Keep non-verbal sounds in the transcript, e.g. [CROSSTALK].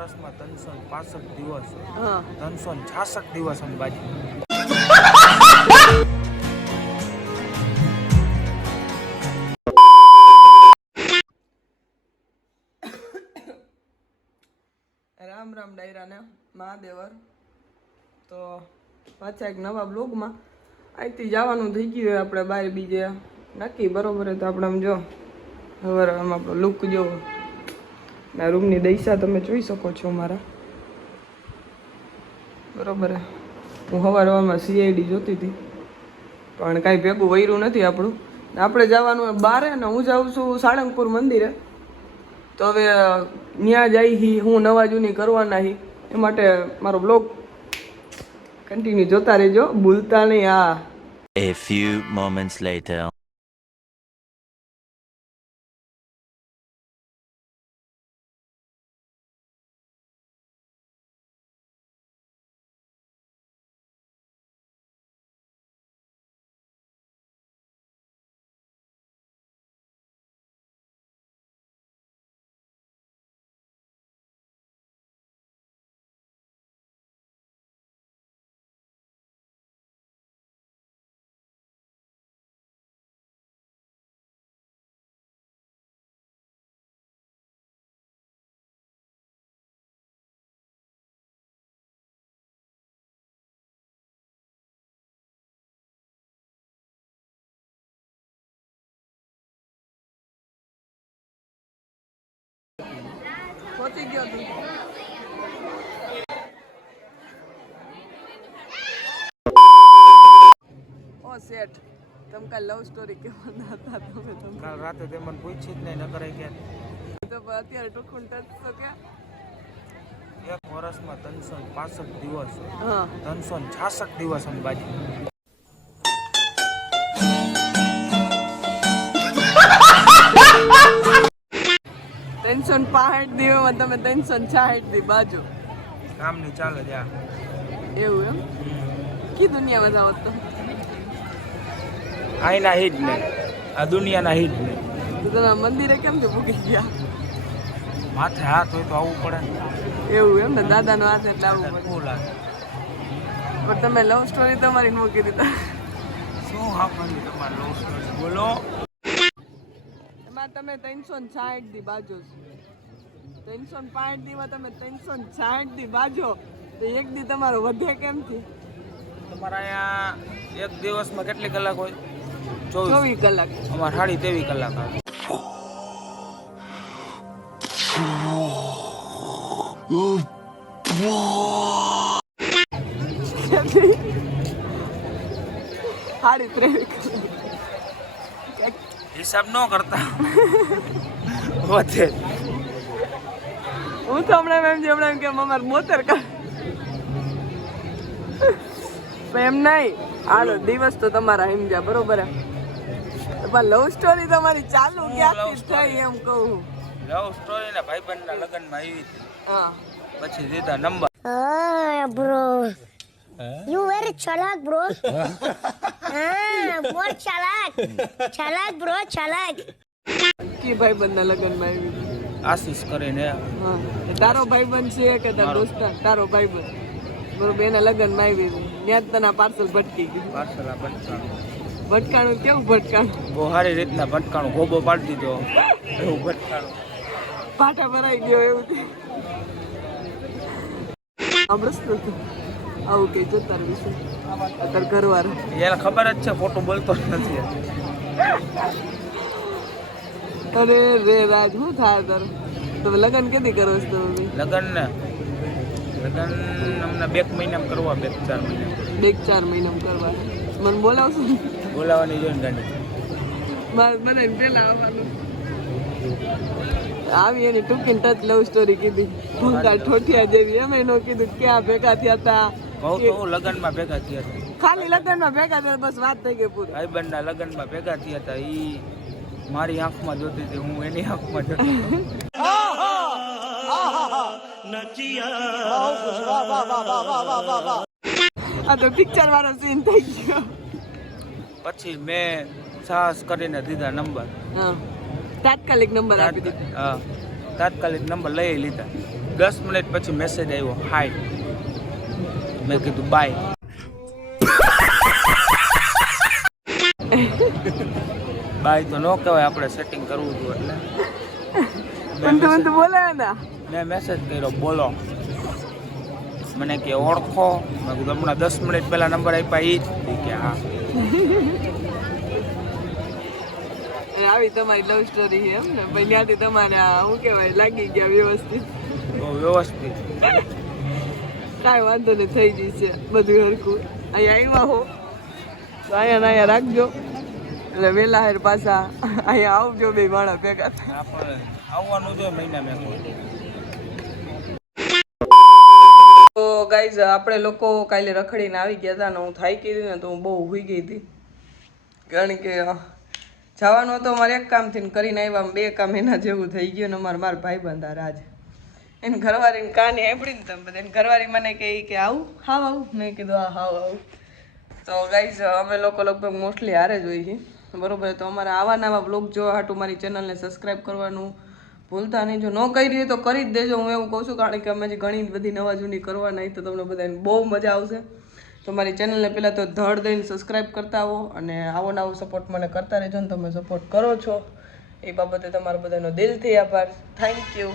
વર્ષમાં ત્રણસો પાસઠ દિવસ. ત્રણસો ને છાસઠ દિવસ અંબાજી. રામ રામ ડાયરાને મહાદેવર. તો પાછા એક નવા બ્લોગમાં. અહીંથી જવાનું થઈ ગયું આપણે બાર બીજે. નક્કી બરોબર તો આપણે આમ જો હવે આમ આપણો લુક જો ના રૂમની દૈસા તમે જોઈ શકો છો મારા. બરોબર. હું સવાર સવારમાં સીઆઈડી જોતી હતી. પણ કાંઈ ભેગું વૈરું નથી આપણું. આપણે જવાનું બારે ને હું જાઉં છું સાળંગપુર મંદિરે. તો હવે ત્યાં જાય હી, હું નવા જૂની કરવાના હી. એ માટે મારો બ્લોગ કન્ટિન્યુ જોતા રહેજો. ભૂલતા નહીં. હા. A few moments later. પહોંચી ગયો તું. ઓ શેઠ તમે કાલ લવ સ્ટોરી કહેવાના હતા તમે તમે કાલ રાતે તે મને પૂછી જ નહીં ન કરે કે તો અત્યારે ટૂંકું ટચ તો એક વર્ષમાં ત્રણસો પાસઠ દિવસ ત્રણસો છાસઠ દિવસ અંબાજી ત્રણસો ને પાંસઠ તમે ત્રણસો ને છાસઠ દી બાજુ. કામની ચાલે ત્યાં. એવું એમ? કી દુનિયામાં જાઓ તો? આઈના હિટ ને. આ દુનિયાના હિટ ને. તો તમે મંદિરે કેમ કે ભૂકી ગયા? માથે હાથ હોય તો આવવું પડે. એવું એમ ને? દાદાનો હાથ એટલે આવવું પડે. ફૂલ પણ તમે લવ સ્ટોરી તમારી મૂકી દીધા. શું હાફવાની તમારે લવ સ્ટોરી બોલો. એમાં તમે ત્રણસો ને સાઠ દી બાજો છો ત્રણસો ને પાંઠ દીમાં તમે ત્રણસો ને સાઠ દી બાજો. તો એક દી તમારો વધે કેમથી તમારા અહીંયા એક દિવસમાં કેટલી કલાક હોય? ચોવીસ. કલાક. અમારે સાડી તેવી કલાક આવે. સાડી ત્રેવીસ હિસાબ ન કરતા. વધે. હું તો હમણાં એમ જે હમણાં એમ કે અમારે બોતેર કલાક એમ નહીં હાલો દિવસ તો તમારા સમજ્યા બરોબર? પણ લવ સ્ટોરી તમારી ચાલુ ક્યાંથી થઈ એમ કહું લવ સ્ટોરી ને ભાઈબંધના લગ્નમાં આવી હતી. હા. પછી દીધા નંબર હા bro you very chalak, bro હા more chalak. Chalak, bro chalak. કી ભાઈબંધના લગ્નમાં આવી? આશીષ કરીને. તારો ભાઈબંધ છે કે તારો દોસ્ત તારો ભાઈબંધ? બરોબર એના લગ્નમાં આવી ત્યાં જ તને પાર્સલ ભટકી ગયું. પાર્સલા ભટકાણું. ભટકાણું કેવું ભટકાણું? બહુ સારી રીતના ભટકાણું. ગોબો પાડી દીધો. એવું ભટકાણું. પાટા ભરાઈ ગયો એવું સાંભળસ તો? આવું કે જો તાર વિશે. તાર ઘરવાળા. યાર ખબર જ છે ફોટો બોલતો નથી. અરે રે રાજ શું થાય તારે? તમે લગ્ન કેદી કરો છો તમે? લગ્ન ને લગ્ન અમને બે મહિનામાં કરવા બે ચાર મહિના બે ચાર મહિનામાં કરવા. મને બોલાવશો બોલાવવાની જોઈને ગાડી. મારે બધાને પહેલા આવવાનું. આવી એની ટૂંકી ટચ લવ સ્ટોરી કીધી. ભૂંગા ઠોઠિયા જેવી એમ એનો કીધું ક્યાં ભેગા થયા હતા કહું તો હું લગ્નમાં ભેગા થયા હતા. ખાલી લગ્નમાં ભેગા થયા બસ વાત થઈ ગઈ પૂરી. ભાઈબંધના લગ્નમાં ભેગા થયા હતા ઈ મારી આંખમાં જોતી હતી હું એની આંખમાં જોતી આ તો પિક્ચર વાળો સીન થઈ ગયો. પછી મેં સાહસ કરીને દીધા નંબર તાત્કાલિક નંબર આપી દીધો. હા. તાત્કાલિક નંબર લઈ લીધા. દસ મિનિટ પછી મેસેજ આવ્યો હાય મેં કીધું બાય બાય તો ન કહેવાય આપણે સેટિંગ કરવું હતું એટલે. [LAUGHS] પણ તમે તો બોલાયા ના. મેં મેસેજ કર્યો બોલો. મને કે ઓળખો. મેં કીધું હમણાં દસ મિનિટ પહેલા નંબર આપ્યા એ જ. કે હા. [LAUGHS] આવી તમારી લવ સ્ટોરી છે એમ ને. પછી ત્યાંથી તમારે આ શું કહેવાય લાગી ગયા વ્યવસ્થિત. વ્યવસ્થિત. કાંઈ વાંધો નહીં થઈ જશે બધું હરખું. અહીંયા આવ્યા હો. તો અહીંયા ને અહીંયા રાખજો. એટલે વેલા હેર પાછા. અહીંયા આવજો બે માણા ભેગા. આવવાનું છે મહિના મેં તો ગાઈઝ આપણે લોકો કાલે રખડીને આવી ગયા હતા ને હું થાકી હતી ને તો હું બહુ હુઈ ગઈ હતી. કારણ કે જવાનું હતો મારે એક કામથી ને કરીને આવ્યા બે કામ એના જેવું થઈ ગયું ને અમારે મારા ભાઈ બંધા રાજ. એને ઘરવાળીને કાને આપણી ને તમે બધા એને ઘરવાળી મને કહે કે આવું હાવ આવું. મેં કીધું હા હાવ આવું. તો ગાઈઝ અમે લોકો લગભગ મોસ્ટલી હારે જ હોઈએ છીએ. બરોબર, તો અમારા આવા નવા બ્લોગ જોવા હાટું મારી ચેનલને સબસ્ક્રાઈબ કરવાનું ભૂલતા નહીં. જો ન કરી તો કરી જ દેજો. હું એવું કહું છું કારણ કે અમે જે ઘણી બધી નવા જૂની કરવાના નહીં, તો તમને બધાને બહુ મજા આવશે. તો મારી ચેનલને પહેલાં તો ધડ દઈને સબસ્ક્રાઈબ કરતા આવો અને આવો નવો સપોર્ટ મને કરતા રહેજો ને તમે સપોર્ટ કરો છો. એ બાબતે તમારો બધાનો દિલથી આભાર. Thank you